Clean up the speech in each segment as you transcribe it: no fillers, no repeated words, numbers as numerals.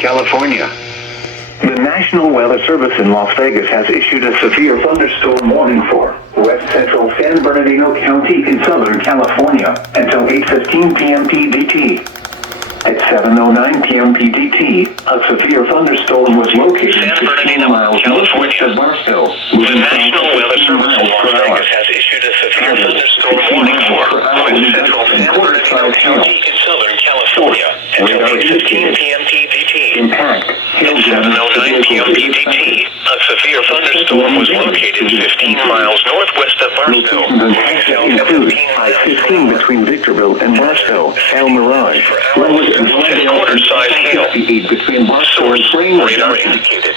California. The National Weather Service in Las Vegas has issued a severe thunderstorm warning for west central San Bernardino County in Southern California until 8:15 p.m. PDT. At 7:09 p.m. PDT, a severe thunderstorm was located 15 miles northwest of Barstow. The National Weather Service in Las Vegas has issued a severe thunderstorm warning for west central San Bernardino County in Southern California until 8:15 p.m. PDT. Impact. At 7:09 p.m. PDT, a severe thunderstorm was located 15 miles northwest of Barstow. Include I-15 between Victorville and Barstow, El Mirage, Glenwood and quarter-size hail. between Barstow and Crane. Radar indicated.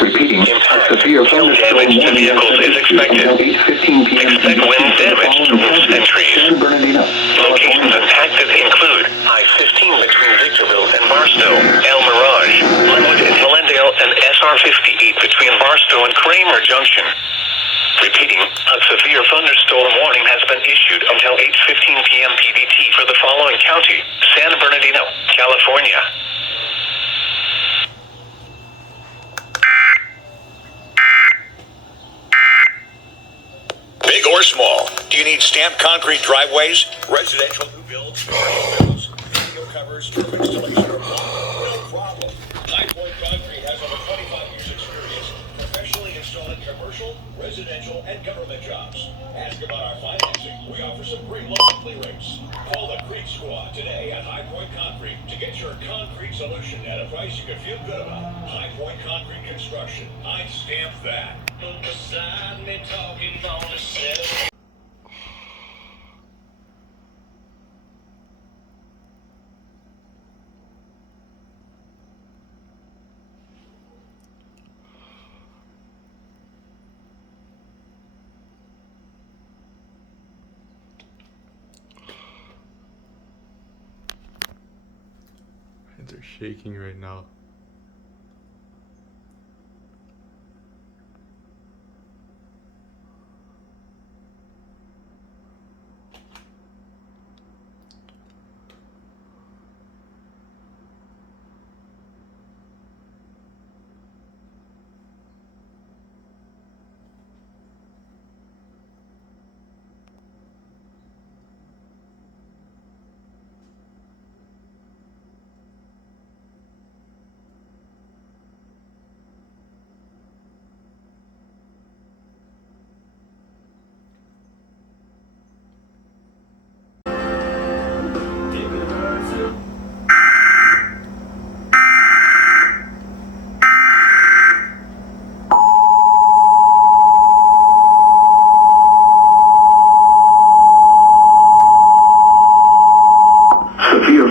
Repeating, Impact. severe Hail damage to vehicles is expected. Expect wind damage to roofs and trees. Locations impacted include I-15 between Victorville and Barstow, El Mirage, Glenwood and Glendale, and SR-58 between Barstow and Kramer Junction. Repeating, a severe thunderstorm warning has been issued until 8:15 p.m. PDT for the following county: San Bernardino, California. Big or small, do you need stamped concrete driveways, residential new builds, commercial builds, patio covers, roof installation, or plumbing? No problem. High Point Concrete has over 25 years experience professionally installing commercial, residential, and government jobs. Ask about our financing. We offer some great low monthly rates. Call the Creek Squad today at High Point Concrete to get your concrete solution at a price you can feel good about. High Point Concrete Construction. I stamp that. Beside me talking on the cell. They're shaking right now.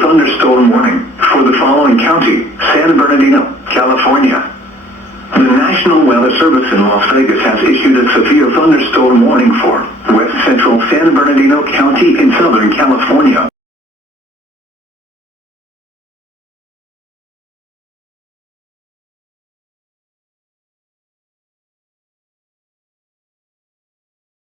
Thunderstorm warning for the following county: San Bernardino, California. The National Weather Service in Las Vegas has issued a severe thunderstorm warning for west central San Bernardino County in Southern California